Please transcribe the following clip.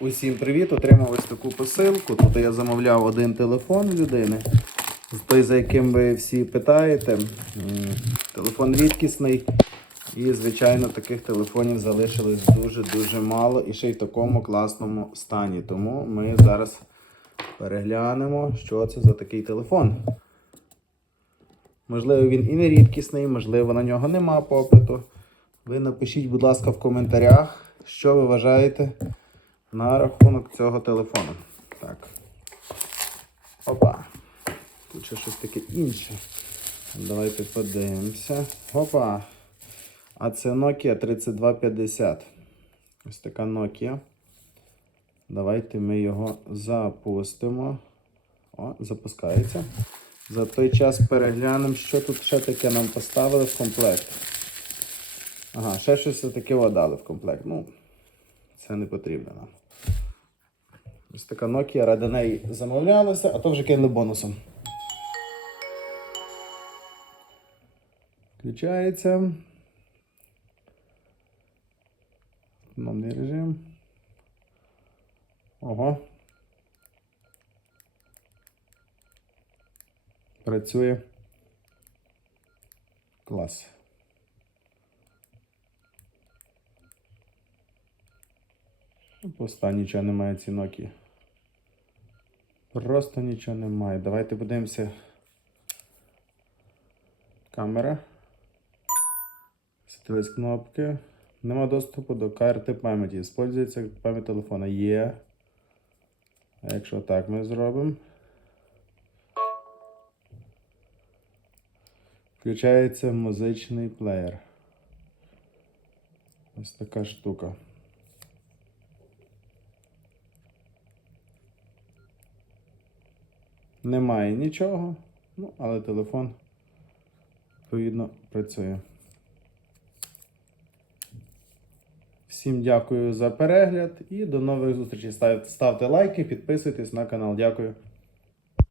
Усім привіт! Отримав ось таку посилку. Тут я замовляв один телефон людини. Той, за яким ви всі питаєте. Телефон рідкісний. І, звичайно, таких телефонів залишилось дуже-дуже мало і ще й в такому класному стані. Тому ми зараз переглянемо, що це за такий телефон. Можливо, він і не рідкісний, можливо, на нього нема попиту. Ви напишіть, будь ласка, в коментарях, що ви вважаєте на рахунок цього телефону. Так. Опа. Тут ще щось таке інше. Давайте подивимося. Опа. А це Nokia 3250. Ось така Nokia. Давайте ми його запустимо. О, запускається. За той час переглянемо, що тут ще таке нам поставили в комплект. Ага, ще щось таке дали в комплект. Ну, це не потрібно нам. Ось така Nokia, ради неї замовлялася, а то вже кинули бонусом. Включається. Автономний режим. Ого. Працює. Клас. Просто нічого немає ці Nokia. Просто нічого немає. Давайте подивимося. Камера. Світились кнопки. Нема доступу до карти пам'яті. Использується пам'ять телефона. Є. А якщо так ми зробимо. Включається музичний плеєр. Ось така штука. Немає нічого, ну, але телефон відповідно працює. Всім дякую за перегляд і до нових зустрічей. Став- Ставте лайки, підписуйтесь на канал. Дякую.